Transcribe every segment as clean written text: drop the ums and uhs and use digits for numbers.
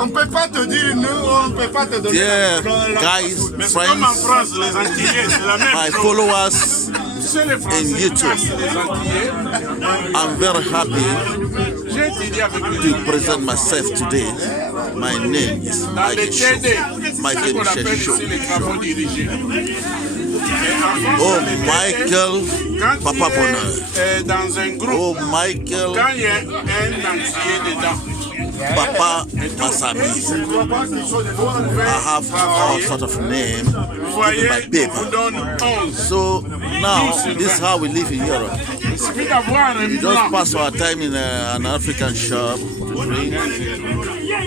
On peut pas te dire nous, on peut pas te donner. Dear guys, Mais c'est comme en friends, France, les Antillais, c'est la même my chose. followers C'est les Français in qui YouTube. cassent les Antillais. I'm very happy J'ai étudié avec to les present myself today. My name is dans les Michael Show. TD, ce Michael qu'on appelle Show. ici les travaux dirigés. Oh, Michael, Quand Papa tu Bonheur. es dans un groupe, Oh, Michael, quand il y a un Antillais dedans, Papa Masami. I have all sort of name vous voyez, given by on vous paper. donne 11. So now, this is how we live in Europe. Il suffit d'avoir un We blanc. just pass our time in an African shop to drink,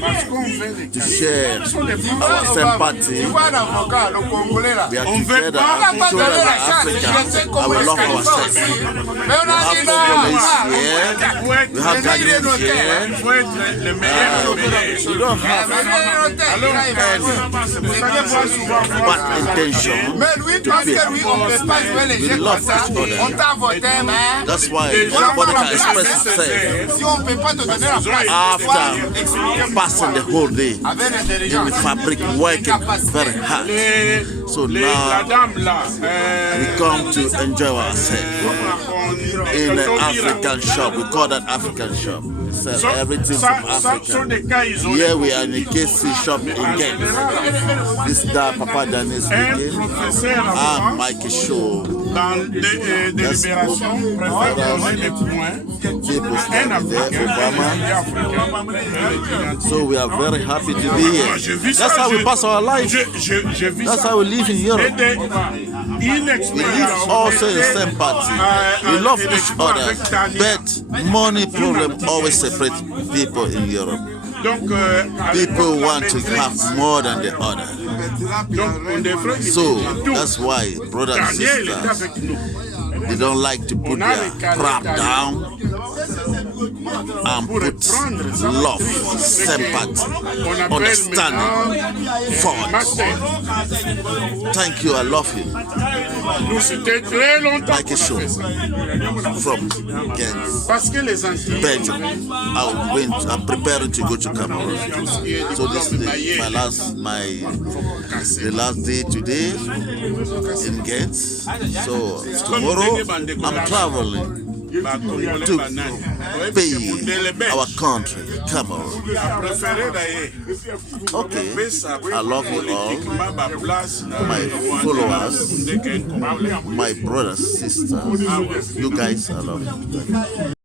Parce qu'on veut les to share Ce sont des our Français. sympathy. Tu vois l'avocat, le Congolais là. We are On veut together pas so that as Africans, I will love ourselves. Mais on We a have dit Congolese non. here, we have Ghanaians here. Il faut être le meilleur. We don't have bad intention Mais lui, to parce pay. que lui, on ne peut pas jouer les We jeux love comme ça. each other. On t'a voté, mais That's why everybody can express itself si on ne peut pas te donner la place, after passing the whole day avec in l'intelligence, the fabric working very hard. So La now dame là, we come to enjoy ourselves in an African shop. We call that African shop. We sell everything from ça sont Africa. des cas isolés. Here we are in a KC shop in Ghent. This is Papa Danny Un speaking. professeur I'm avant, Mikey Show. dans des délibérations, préfère donner des points. People Un standing there, Africain, Obama. un Africain. So we are very happy to be Moi, je vis here. That's ça, how we pass our life. je vis That's ça. how we live in Et Europe. des We live also in the same party. We love each other, but money problem always separates people in Europe. Donc, People want to have more than the other. donc on devrait So tout. that's why brothers and Daniel est sisters, avec nous. they don't like to put their crap down and put love, sympathy, understanding forward. Master, Thank you, I love you. nous c'était très longtemps Mikey Show from Ghent, parce que les Antillais, Belgium. I'm preparing to go to Cameroon. So this is my last day today in Ghent. So tomorrow I'm traveling to pay our country, Cameroon. Okay, I love you all, my followers, my brothers, sisters. You guys, I love you.